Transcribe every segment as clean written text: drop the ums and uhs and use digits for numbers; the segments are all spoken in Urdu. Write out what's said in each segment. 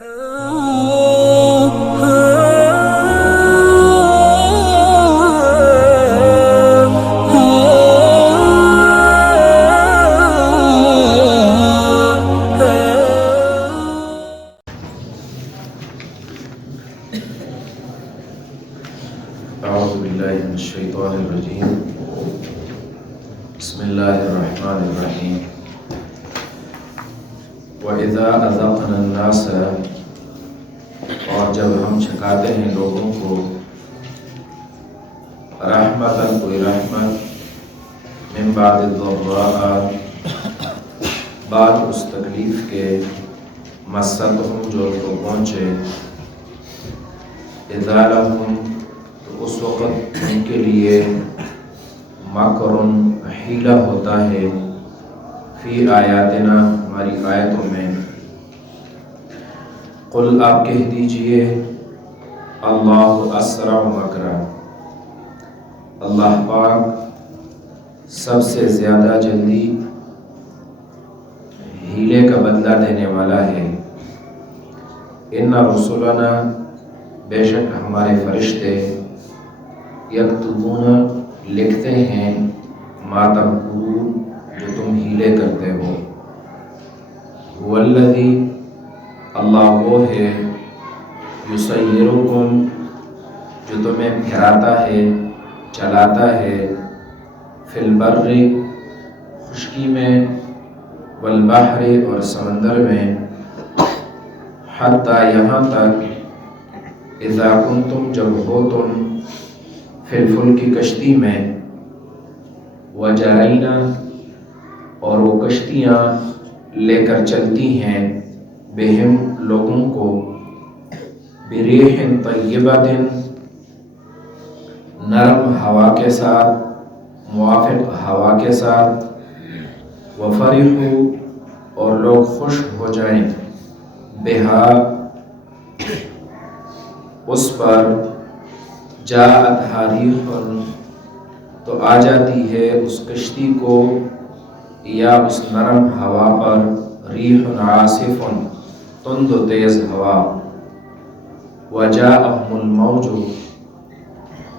أعوذ بالله من الشيطان الرجيم. بسم الله الرحمن الرحيم. وَإِذَا أَذَقْنَا النَّاسَ، اور جب ہم چکھاتے ہیں لوگوں کو، رحمتاً کوئی رحمت، من بعد الضراء، بعد اس تکلیف کے، مستہم جو ان کو پہنچے، اذا لہم تو اس وقت ان کے لیے مکرٌ حیلہ ہوتا ہے، فی آیاتنا ہماری آیتوں میں، قل آپ کہہ دیجئے اللہ اسرع مکرا، اللہ پاک سب سے زیادہ جلدی ہیلے کا بدلہ دینے والا ہے۔ ان رسولنا، بے شک ہمارے فرشتے، یکتبون لکھتے ہیں، ما تمکرون جو تم ہیلے کرتے ہو۔ هو الذی، اللہ وہ ہے، یسیرکم جو تمہیں پھراتا ہے، چلاتا ہے، فی البر خشکی میں، والبحر اور سمندر میں، حتی یہاں تک، اذا کنتم جب ہو تم، فی الفلک کشتی میں، وجرینہ اور وہ کشتیاں لے کر چلتی ہیں، بہم لوگوں کو، بریح طیبۃ نرم ہوا کے ساتھ، موافق ہوا کے ساتھ، وفرحوا اور لوگ خوش ہو جائیں، بہا اس پر، جاءتھا ریح تو آ جاتی ہے اس کشتی کو یا اس نرم ہوا پر، ریح عاصف تند و تیز ہوا، وجاءہم الموج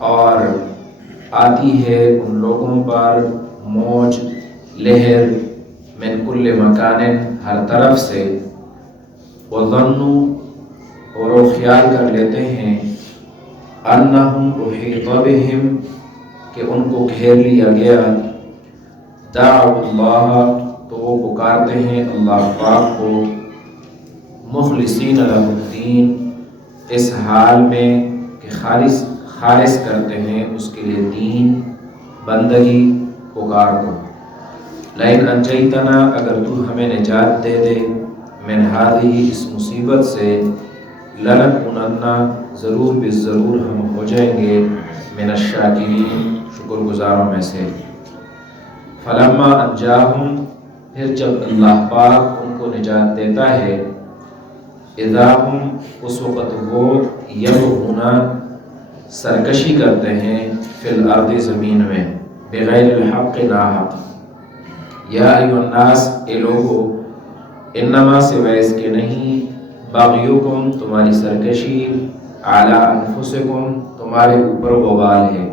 اور آتی ہے ان لوگوں پر موج، لہر، من کل مکان ہر طرف سے، وظنوا اور وہ خیال کر لیتے ہیں، انہم احیط بہم کہ ان کو گھیر لیا گیا، دعوا اللہ تو وہ پکارتے ہیں اللہ پاک کو، مخلصین لہ الدین اس حال میں کہ خالص کرتے ہیں اس کے لیے دین، بندگی، پکار کو، لئن انجیتنا اگر تو ہمیں نجات دے دے، من ہذہ اس مصیبت سے، لنکونن ضرور بالضرور ہم ہو جائیں گے، من الشاکرین شکر گزاروں میں سے، فلما انجاہم پھر جب اللہ پاک ان کو نجات دیتا ہے، اذا ہم اس وقت وہ، یبغون سرکشی کرتے ہیں، فی الارض زمین میں، بغیر الحق ناحق، یا ایھا الناس اے لوگو، انما سوائے اس کے نہیں، بغیکم تمہاری سرکشی، علی انفسکم تمہارے اوپر وبال ہے،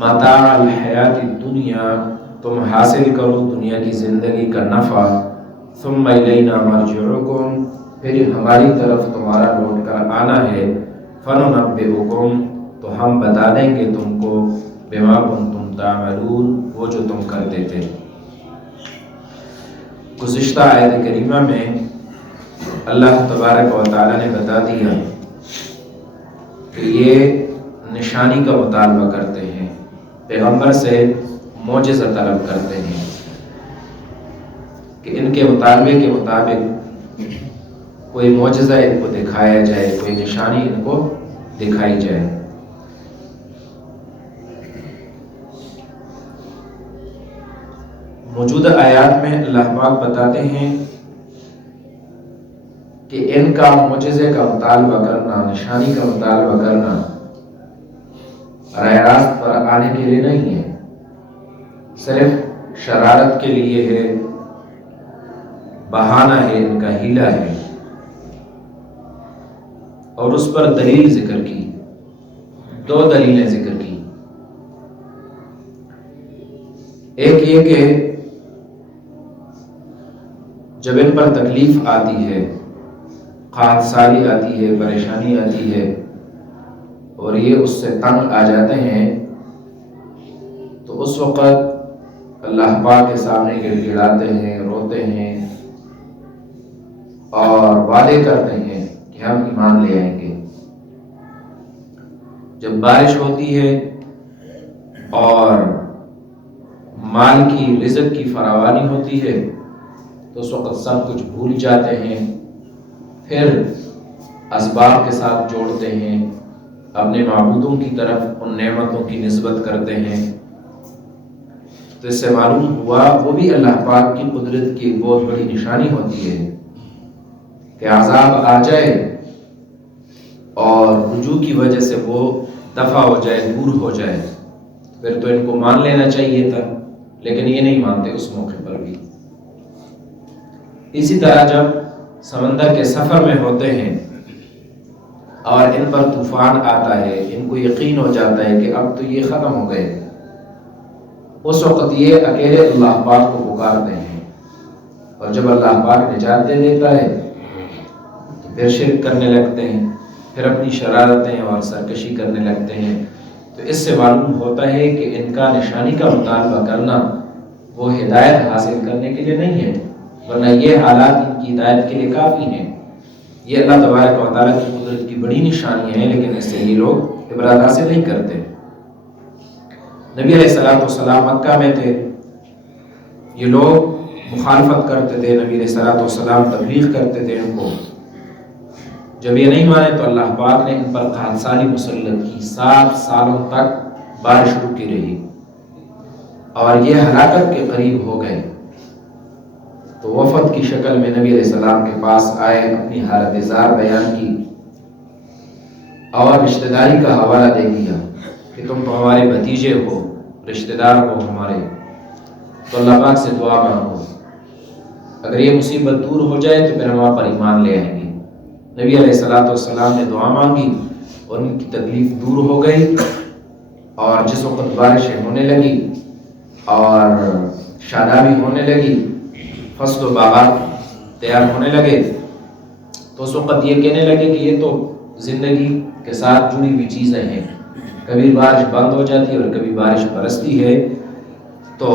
متاع الحیات الدنیا تم حاصل کرو دنیا کی زندگی کا نفع، ثم الینا مرجعکم پھر ہماری طرف تمہارا لوٹ کر آنا ہے، فننبئکم تو ہم بتا دیں گے تم کو، بما کنتم تعملون وہ جو تم کرتے تھے۔ گزشتہ آیت کریمہ میں اللہ تبارک و تعالی نے بتا دیا کہ یہ نشانی کا مطالبہ کرتے ہیں، پیغمبر سے معجزہ طلب کرتے ہیں کہ ان کے مطالبے کے مطابق کوئی معجزہ ان کو دکھایا جائے، کوئی نشانی ان کو دکھائی جائے۔ موجودہ آیات میں اللہ پاک بتاتے ہیں کہ ان کا معجزے کا مطالبہ کرنا، نشانی کا مطالبہ کرنا براہ راست پر آنے کے لیے نہیں ہے، صرف شرارت کے لیے ہے، بہانہ ہے، ان کا ہیلہ ہے۔ اور اس پر دلیل ذکر کی، 2 دلیلیں ذکر کی۔ ایک یہ کہ جب ان پر تکلیف آتی ہے، قحط سالی آتی ہے، پریشانی آتی ہے اور یہ اس سے تنگ آ جاتے ہیں، تو اس وقت اللہ پاک کے سامنے گڑ گڑاتے ہیں، روتے ہیں اور وعدے کرتے ہیں کہ ہم ایمان لے آئیں گے۔ جب بارش ہوتی ہے اور مال کی، رزق کی فراوانی ہوتی ہے تو اس وقت سب کچھ بھول جاتے ہیں، پھر اسباب کے ساتھ جوڑتے ہیں، اپنے معبودوں کی طرف ان نعمتوں کی نسبت کرتے ہیں۔ تو اس سے معلوم ہوا وہ بھی اللہ پاک کی قدرت کی بہت بڑی نشانی ہوتی ہے کہ عذاب آ جائے اور رجوع کی وجہ سے وہ دفع ہو جائے، دور ہو جائے، پھر تو ان کو مان لینا چاہیے تھا، لیکن یہ نہیں مانتے اس موقع پر بھی۔ اسی طرح جب سمندر کے سفر میں ہوتے ہیں اور ان پر طوفان آتا ہے، ان کو یقین ہو جاتا ہے کہ اب تو یہ ختم ہو گئے، اس وقت یہ اکیلے اللہ پاک کو پکارتے ہیں، اور جب اللہ پاک نجات دے دیتا ہے تو پھر شرک کرنے لگتے ہیں، پھر اپنی شرارتیں اور سرکشی کرنے لگتے ہیں۔ تو اس سے معلوم ہوتا ہے کہ ان کا نشانی کا مطالبہ کرنا وہ ہدایت حاصل کرنے کے لیے نہیں ہے، ورنہ یہ حالات ان کی ہدایت کے لیے کافی ہیں۔ یہ اللہ تبارک و تعالیٰ کی قدرت کی بڑی نشانی ہے، لیکن اس سے یہ لوگ عبرت حاصل نہیں کرتے۔ نبی علیہ السلام مکہ میں تھے، یہ لوگ مخالفت کرتے تھے، نبی علیہ السلام تبلیغ کرتے تھے ان کو۔ جب یہ نہیں مانے تو اللہ پاک نے ان پر قحط سالی مسلط کی، 7 سالوں تک بارش رکی رہی اور یہ ہلاکت کے قریب ہو گئے۔ تو وفد کی شکل میں نبی علیہ السلام کے پاس آئے، اپنی حالت زار بیان کی اور رشتہ داری کا حوالہ دے دیا کہ تم تو ہمارے بھتیجے ہو، رشتہ دار ہو ہمارے، تو اللہ پاک سے دعا مانگو، اگر یہ مصیبت دور ہو جائے تو پھر ہم آپ پر ایمان لے آئیں گے۔ نبی علیہ السلام نے دعا مانگی اور ان کی تکلیف دور ہو گئی، اور جس وقت بارشیں ہونے لگی اور شادابی ہونے لگی، فصل و باغات تیار ہونے لگے، تو اس وقت یہ کہنے لگے کہ یہ تو زندگی کے ساتھ جڑی ہوئی چیزیں ہیں، کبھی بارش بند ہو جاتی ہے اور کبھی بارش برستی ہے، تو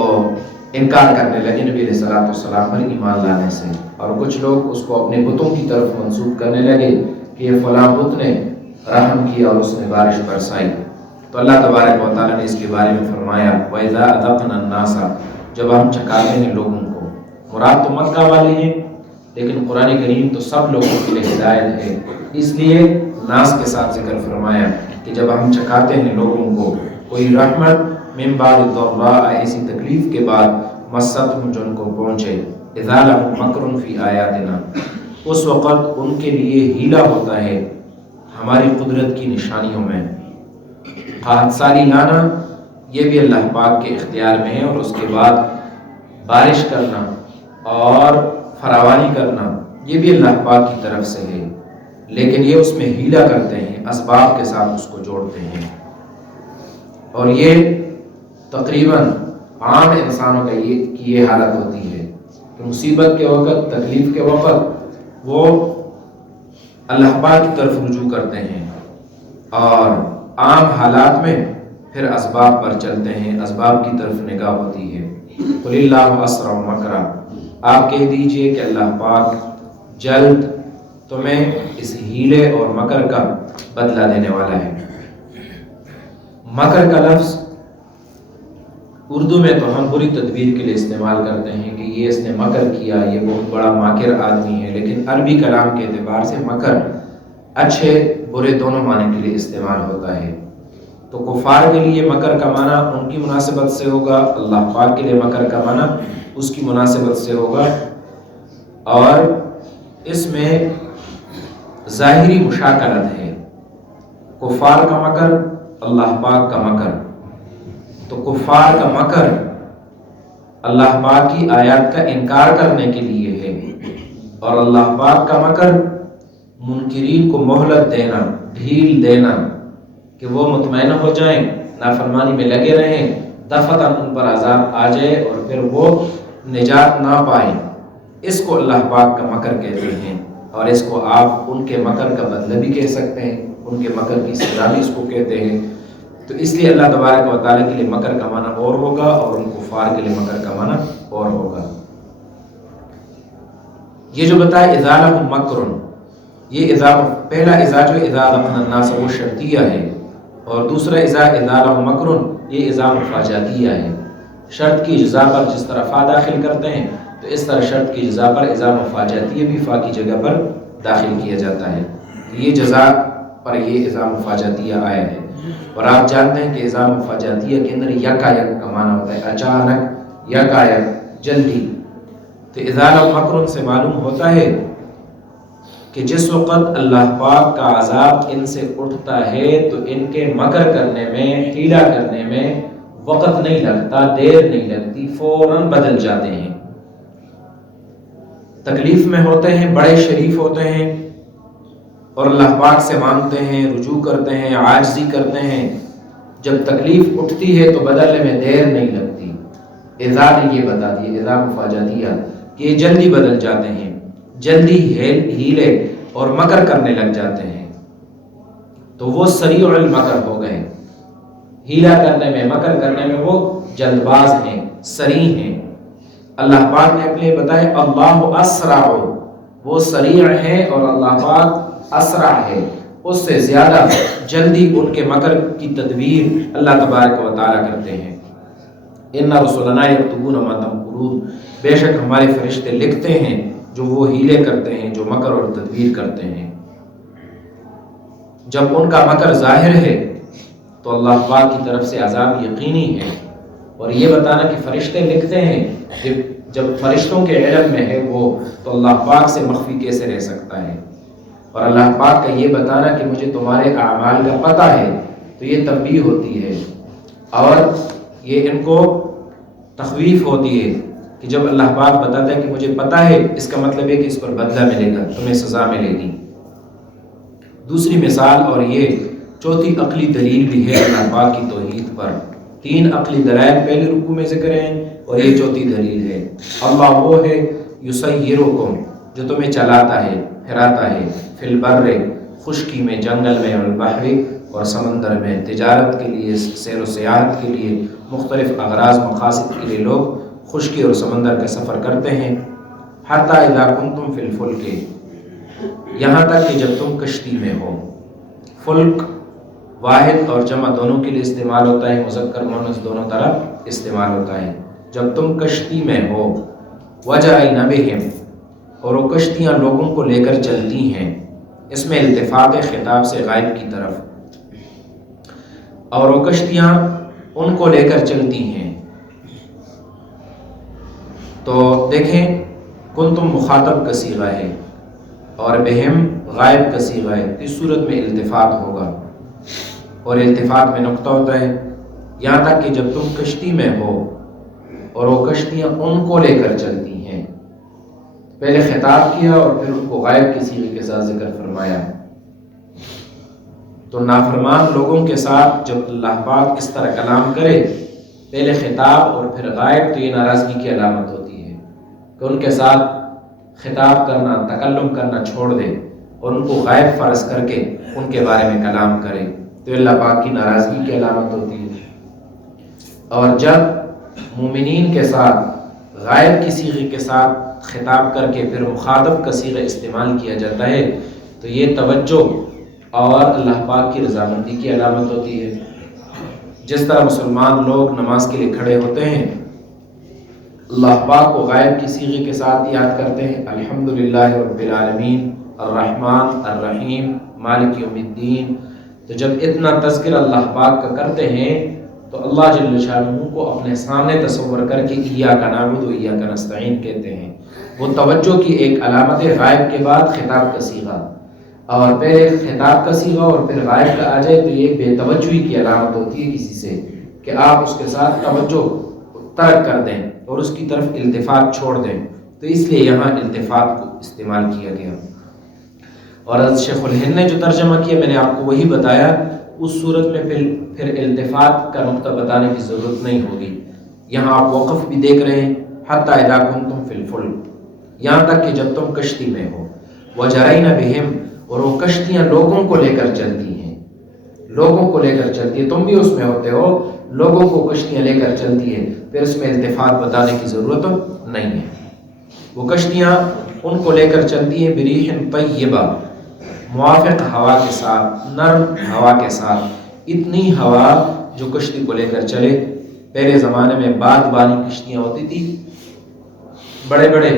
انکار کرنے لگے نبی علیہ السلام پر ایمان لانے سے، اور کچھ لوگ اس کو اپنے بتوں کی طرف منسوب کرنے لگے کہ یہ فلاں بت نے رحم کیا اور اس نے بارش برسائی۔ تو اللہ تبارک و تعالیٰ نے اس کے بارے میں فرمایا وَإِذَا أَذَقْنَا النَّاسَ، جب ہم چکھاتے ہیں لوگوں کو، مراد تو مکہ والے ہیں، لیکن قرآن کریم تو سب لوگوں کے لیے ہدایت ہے، اس لیے ناس کے ساتھ ذکر فرمایا کہ جب ہم چکھاتے ہیں لوگوں کو کوئی رحمت، من بعد الضراء، ایسی تکلیف کے بعد، مستہم، جو ان کو پہنچے، اذا لهم مکر فی آیاتنا، اس وقت ان کے لیے ہیلہ ہوتا ہے ہماری قدرت کی نشانیوں میں۔ قحط سالی لانا یہ بھی اللہ پاک کے اختیار میں ہے، اور اس کے بعد بارش کرنا اور فراوانی کرنا یہ بھی اللہ پاک کی طرف سے ہے، لیکن یہ اس میں ہیلہ کرتے ہیں، اسباب کے ساتھ اس کو جوڑتے ہیں، اور یہ تقریباً عام انسانوں کا یہ حالت ہوتی ہے کہ مصیبت کے وقت، تکلیف کے وقت وہ اللہ پاک کی طرف رجوع کرتے ہیں، اور عام حالات میں پھر اسباب پر چلتے ہیں، اسباب کی طرف نگاہ ہوتی ہے۔ قُلِ اللَّهُ أَسْرَعُ مَكْرًا، آپ کہہ دیجئے کہ اللہ پاک جلد تمہیں اس ہیلے اور مکر کا بدلہ دینے والا ہے۔ مکر کا لفظ اردو میں تو ہم بری تدبیر کے لیے استعمال کرتے ہیں کہ یہ اس نے مکر کیا، یہ بہت بڑا ماکر آدمی ہے، لیکن عربی کلام کے اعتبار سے مکر اچھے برے دونوں معنی کے لیے استعمال ہوتا ہے۔ تو کفار کے لیے مکر کا معنی ان کی مناسبت سے ہوگا، اللہ پاک کے لیے مکر کا معنی اس کی مناسبت سے ہوگا، اور اس میں ظاہری مشاکلت ہے، کفار کا مکر، اللہ پاک کا مکر۔ تو کفار کا مکر اللہ پاک کی آیات کا انکار کرنے کے لیے ہے، اور اللہ پاک کا مکر منکرین کو مہلت دینا، ڈھیل دینا کہ وہ مطمئن ہو جائیں، نافرمانی میں لگے رہیں، دفعتاً ان پر عذاب آ جائے اور پھر وہ نجات نہ پائیں، اس کو اللہ پاک کا مکر کہتے ہیں، اور اس کو آپ ان کے مکر کا بدلہ بھی کہہ سکتے ہیں، ان کے مکر کی سزا بھی اس کو کہتے ہیں۔ تو اس لیے اللہ تبارک و تعالیٰ کے لیے مکر کا معنی اور ہوگا اور ان کفار کے لیے مکر کا معنی اور ہوگا۔ یہ جو بتایا اذا لهم مکر، یہ پہلا اذا جو اذا لقنا الناس وہ شرطیہ ہے، اور دوسرا اذا لهم مکر یہ اذا مفاجاتیہ ہے۔ شرط کی جزا پر جس طرح فا داخل کرتے ہیں تو اس طرح شرط کی جزا پر اذا مفاجاتیہ بھی فا کی جگہ پر داخل کیا جاتا ہے۔ یہ جزا پر یہ اذا مفاجاتیہ آیا ہے، اور آپ جانتے ہیں کہ اذا مفاجاتیہ کے اندر یکا یک کا معنی ہوتا ہے، اچانک، یکا یک، جلدی۔ تو اذا لهم مکر سے معلوم ہوتا ہے کہ جس وقت اللہ پاک کا عذاب ان سے اٹھتا ہے تو ان کے مکر کرنے میں، حیلہ کرنے میں وقت نہیں لگتا، دیر نہیں لگتی، فوراً بدل جاتے ہیں۔ تکلیف میں ہوتے ہیں، بڑے شریف ہوتے ہیں اور اللہ پاک سے مانگتے ہیں، رجوع کرتے ہیں، عاجزی کرتے ہیں، جب تکلیف اٹھتی ہے تو بدلنے میں دیر نہیں لگتی۔ اذا نے یہ بتا دی، اذا مفاجاتیہ، کہ یہ جلدی بدل جاتے ہیں، جلدی ہیلے اور مکر کرنے لگ جاتے ہیں، تو وہ سریع المکر ہو گئے۔ ہیلا کرنے میں، مکر کرنے میں وہ جلد باز ہیں، سریع ہیں۔ اللہ پاک نے اپنے بتائے اللہ اسرع، وہ سریع ہیں اور اللہ پاک اسرع ہے، اس سے زیادہ جلدی ان کے مکر کی تدبیر اللہ تبارک و تعالیٰ کرتے ہیں۔ ان رسلنا یکتبون ما تمکرون، بے شک ہمارے فرشتے لکھتے ہیں جو وہ ہیلے کرتے ہیں، جو مکر اور تدبیر کرتے ہیں۔ جب ان کا مکر ظاہر ہے تو اللہ پاک کی طرف سے عذاب یقینی ہے، اور یہ بتانا کہ فرشتے لکھتے ہیں، جب فرشتوں کے علم میں ہے وہ، تو اللہ پاک سے مخفی کیسے رہ سکتا ہے؟ اور اللہ پاک کا یہ بتانا کہ مجھے تمہارے اعمال کا پتہ ہے، تو یہ تنبیہ ہوتی ہے اور یہ ان کو تخویف ہوتی ہے کہ جب اللہ پاک بتاتا ہے کہ مجھے پتہ ہے، اس کا مطلب ہے کہ اس پر بدلہ ملے گا، تمہیں سزا ملے گی۔ دوسری مثال اور یہ چوتھی عقلی دلیل بھی ہے اللہ پاک کی توحید پر۔ تین عقلی دلائل پہلے رکوع میں ذکر ہیں اور یہ چوتھی دلیل ہے۔ اللہ وہ ہے یسیرکم، جو تمہیں چلاتا ہے، پھراتا ہے، فی البر، خشکی میں، جنگل میں، والبحر، اور سمندر میں، تجارت کے لیے، سیر و سیاحت کے لیے، مختلف اغراض مقاصد کے لیے لوگ خشکی اور سمندر کا سفر کرتے ہیں۔ حتی اذا کنتم فی الفلک، یہاں تک کہ جب تم کشتی میں ہو۔ فلک واحد اور جمع دونوں کے لیے استعمال ہوتا ہے، مذکر مؤنث دونوں طرف استعمال ہوتا ہے۔ جب تم کشتی میں ہو، وجرین بہم، اور وہ کشتیاں لوگوں کو لے کر چلتی ہیں، اس میں التفات خطاب سے غائب کی طرف، اور وہ کشتیاں ان کو لے کر چلتی ہیں۔ تو دیکھیں کنتم مخاطب کا صیغہ ہے اور بہم غائب کا صیغہ ہے، اس صورت میں التفات ہوگا، اور التفات میں نقطہ ہوتا ہے۔ یہاں تک کہ جب تم کشتی میں ہو اور وہ کشتیاں ان کو لے کر چلتی ہیں، پہلے خطاب کیا اور پھر ان کو غائب کی صیغے کے ساتھ ذکر فرمایا۔ تو نافرمان لوگوں کے ساتھ جب اللہ پاک اس طرح کلام کرے، پہلے خطاب اور پھر غائب، تو یہ ناراضگی کی علامت ہوتی ہے کہ ان کے ساتھ خطاب کرنا، تکلم کرنا چھوڑ دے اور ان کو غائب فرض کر کے ان کے بارے میں کلام کرے، تو اللہ پاک کی ناراضگی کی علامت ہوتی ہے۔ اور جب مومنین کے ساتھ غائب کی صیغے کے ساتھ خطاب کر کے پھر مخاطب کا صیغہ استعمال کیا جاتا ہے، تو یہ توجہ اور اللہ پاک کی رضامندی کی علامت ہوتی ہے۔ جس طرح مسلمان لوگ نماز کے لیے کھڑے ہوتے ہیں، اللہ پاک کو غائب کی صیغے کے ساتھ یاد کرتے ہیں، الحمدللہ رب العالمین، الرحمن الرحیم، مالک یوم الدین۔ تو جب اتنا تذکر اللہ پاک کا کرتے ہیں تو اللہ جل شانہ کو اپنے سامنے تصور کر کے ایاک نعبد و ایاک نستعین کہتے ہیں۔ وہ توجہ کی ایک علامت ہے، غائب کے بعد خطاب کا صیغہ، اور پہلے خطاب کا صیغہ اور پھر غائب کا آ جائے تو یہ بے توجہی کی علامت ہوتی ہے کسی سے، کہ آپ اس کے ساتھ توجہ ترک کر دیں اور اس کی طرف التفات چھوڑ دیں، تو اس لیے یہاں التفات کو استعمال کیا گیا۔ اور شیخ الہند نے جو ترجمہ کیا میں نے آپ کو وہی بتایا، اس صورت میں پھر التفات کا نقطہ بتانے کی ضرورت نہیں ہوگی۔ یہاں آپ وقف بھی دیکھ رہے ہیں، حتی اذا کنتم فی الفلک، یہاں تک کہ جب تم کشتی میں ہو، وجرین بہم، اور وہ کشتیاں لوگوں کو لے کر چلتی ہیں، لوگوں کو لے کر چلتی ہے، تم بھی اس میں ہوتے ہو، لوگوں کو کشتیاں لے کر چلتی ہے، پھر اس میں التفات بتانے کی ضرورت نہیں ہے۔ وہ کشتیاں ان کو لے کر چلتی ہیں بریح طیبہ، موافق ہوا کے ساتھ، نرم ہوا کے ساتھ، اتنی ہوا جو کشتی کو لے کر چلے۔ پہلے زمانے میں باد والی کشتیاں ہوتی تھی، بڑے بڑے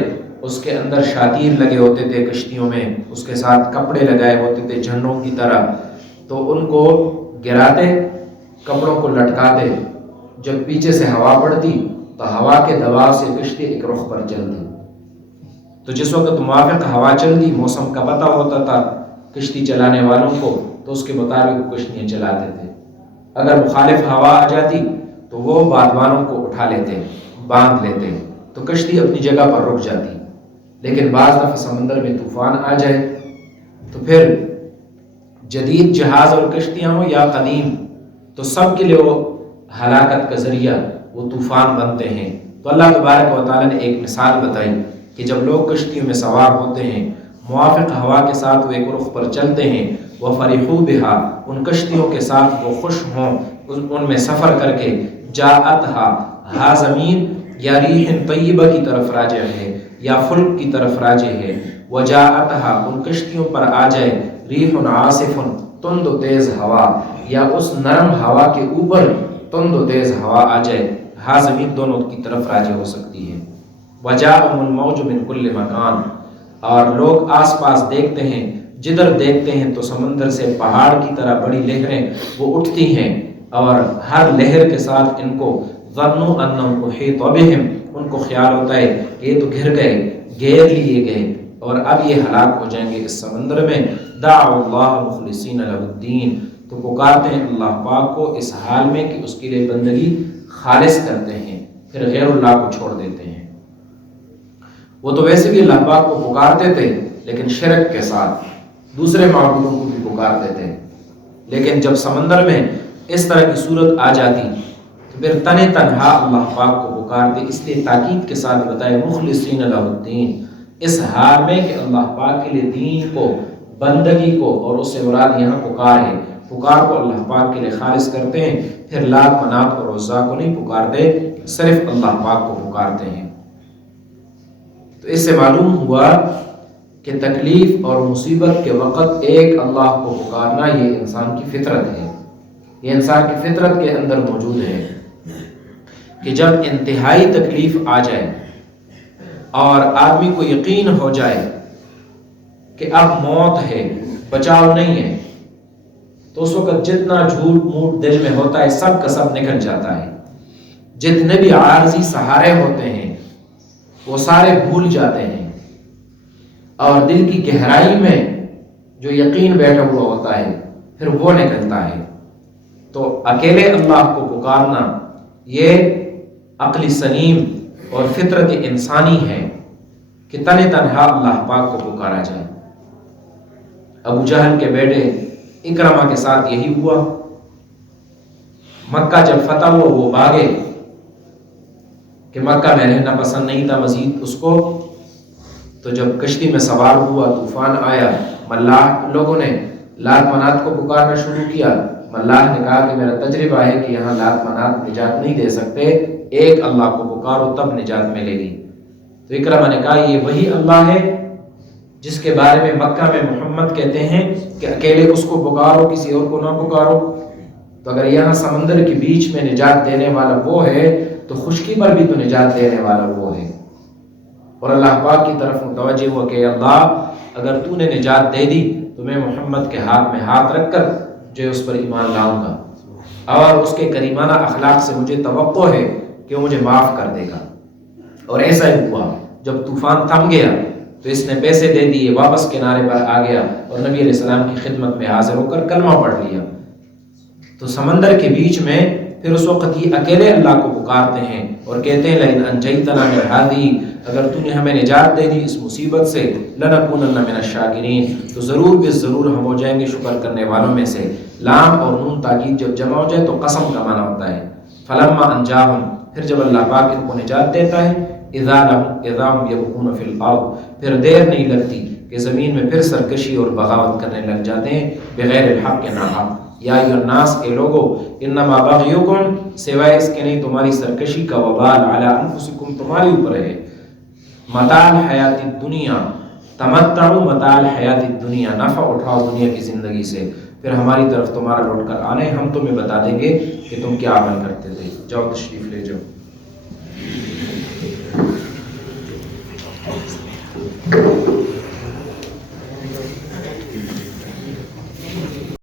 اس کے اندر شاطیر لگے ہوتے تھے کشتیوں میں، اس کے ساتھ کپڑے لگائے ہوتے تھے جھنڈوں کی طرح، تو ان کو گراتے، کپڑوں کو لٹکاتے، جب پیچھے سے ہوا پڑتی تو ہوا کے دباؤ سے کشتی ایک رخ پر چلتی، تو جس وقت موافق ہوا چلتی، موسم کا پتہ ہوتا تھا کشتی چلانے والوں کو، تو اس کے مطابق وہ کشتیاں چلاتے تھے۔ اگر مخالف ہوا آ جاتی تو وہ بادبانوں کو اٹھا لیتے، باندھ لیتے، تو کشتی اپنی جگہ پر رک جاتی۔ لیکن بعض دفعہ سمندر میں طوفان آ جائے تو پھر جدید جہاز اور کشتیاں ہوں یا قدیم، تو سب کے لیے وہ ہلاکت کا ذریعہ وہ طوفان بنتے ہیں۔ تو اللہ تبارک و تعالیٰ نے ایک مثال بتائی کہ جب لوگ کشتیوں میں سوار ہوتے ہیں، موافق ہوا کے ساتھ وہ ایک رخ پر چلتے ہیں، وَفَرِحُوا بِهَا، ان کشتیوں کے ساتھ وہ خوش ہوں ان میں سفر کر کے، جاءتها، ہا زمین یا ریح طیبہ کی طرف راجع ہے یا فلک کی طرف راجع ہے، وجاءتها، ان کشتیوں پر آ جائے، ریح عاصف، تند و تیز ہوا، یا اس نرم ہوا کے اوپر تند و تیز ہوا آ جائے، ہا زمین دونوں کی طرف راجع ہو سکتی ہے، وجاءهم الموج من کل مکان، اور لوگ آس پاس دیکھتے ہیں، جدھر دیکھتے ہیں تو سمندر سے پہاڑ کی طرح بڑی لہریں وہ اٹھتی ہیں، اور ہر لہر کے ساتھ ان کو ظنوا انہم احیط بہم، ان کو خیال ہوتا ہے کہ یہ تو گھر گئے، گھیر لیے گئے اور اب یہ ہلاک ہو جائیں گے اس سمندر میں۔ دعوا اللہ مخلصین لہ الدین، تو پکارتے ہیں اللہ پاک کو اس حال میں کہ اس کے لیے بندگی خالص کرتے ہیں، پھر غیر اللہ کو چھوڑ دیتے ہیں۔ وہ تو ویسے بھی اللہ پاک کو پکارتے تھے لیکن شرک کے ساتھ، دوسرے معبودوں کو بھی پکارتے تھے، لیکن جب سمندر میں اس طرح کی صورت آ جاتی تو پھر تنہا اللہ پاک کو پکارتے، اس لیے تاکید کے ساتھ بتائے مخلصین لہ الدین، اس حال میں کہ اللہ پاک کے لیے دین کو، بندگی کو، اور اس سے مراد یہاں پکار ہے، پکار کو اللہ پاک کے لیے خالص کرتے ہیں، پھر لات منات اور عزا کو نہیں پکارتے، صرف اللہ پاک کو پکارتے ہیں۔ تو اس سے معلوم ہوا کہ تکلیف اور مصیبت کے وقت ایک اللہ کو پکارنا یہ انسان کی فطرت ہے، یہ انسان کی فطرت کے اندر موجود ہے کہ جب انتہائی تکلیف آ جائے اور آدمی کو یقین ہو جائے کہ اب موت ہے، بچاؤ نہیں ہے، تو اس وقت جتنا جھوٹ موٹ دل میں ہوتا ہے سب کا سب نکل جاتا ہے، جتنے بھی عارضی سہارے ہوتے ہیں وہ سارے بھول جاتے ہیں، اور دل کی گہرائی میں جو یقین بیٹھا ہوا ہوتا ہے پھر وہ نکلتا ہے۔ تو اکیلے اللہ کو پکارنا یہ عقل سلیم اور فطرت انسانی ہے کہ تنہا اللہ پاک کو پکارا جائے۔ ابو جہل کے بیٹے اکرمہ کے ساتھ یہی ہوا، مکہ جب فتح ہوا وہ بھاگے کہ مکہ میں رہنا پسند نہیں تھا مزید اس کو، تو جب کشتی میں سوار ہوا طوفان آیا، ملاح لوگوں نے لات منات کو پکارنا شروع کیا، ملاح نے کہا کہ میرا تجربہ ہے کہ یہاں لات منات نجات نہیں دے سکتے، ایک اللہ کو پکارو تب نجات ملے گی۔ تو اکرمہ نے کہا یہ وہی اللہ ہے جس کے بارے میں مکہ میں محمد کہتے ہیں کہ اکیلے اس کو پکارو کسی اور کو نہ پکارو، تو اگر یہاں سمندر کے بیچ میں نجات دینے والا وہ ہے تو خشکی پر بھی تو نجات دینے والا وہ ہے۔ اور اللہ پاک کی طرف متوجہ ہوا کہ اللہ اگر تو نے نجات دے دی تو میں محمد کے ہاتھ میں ہاتھ رکھ کر جو اس پر ایمان لاؤں گا، اور اس کے کریمانہ اخلاق سے مجھے توقع ہے کہ وہ مجھے معاف کر دے گا۔ اور ایسا ہی ہوا، جب طوفان تھم گیا تو اس نے پیسے دے دیے، واپس کنارے پر آ گیا اور نبی علیہ السلام کی خدمت میں حاضر ہو کر کلمہ پڑھ لیا۔ تو سمندر کے بیچ میں پھر اس وقت یہ اکیلے اللہ کو پکارتے ہیں اور کہتے ہیں لئن انجیتنا من ہذی، اگر تو نے ہمیں نجات دے دی اس مصیبت سے، لنکونن من الشاکرین، تو ضرور بے ضرور ہم ہو جائیں گے شکر کرنے والوں میں سے۔ لام اور نون تاکید جب جمع ہو جائے تو قسم کا معنی ہوتا ہے۔ فلما انجاہم، پھر جب اللہ پاک ان کو نجات دیتا ہے، اذا هم یبغون فی الارض، پھر دیر نہیں لگتی کہ زمین میں پھر سرکشی اور بغاوت کرنے لگ جاتے ہیں بغیر الحق کے ناحق۔ یا ایھا الناس، اے لوگو، انما بغیکم، سوائے اس کے نہیں تمہاری سرکشی کا، وبال علی انفسکم، تمہارے اوپر ہے، متاع الحیات الدنیا، تمتعوا متاع الحیات الدنیا، نفع اٹھاؤ دنیا کی زندگی سے، پھر ہماری طرف تمہارا لوٹ کر آنے، ہم تمہیں بتا دیں گے کہ تم کیا عمل کرتے تھے۔ جاؤ تشریف لے جاؤ۔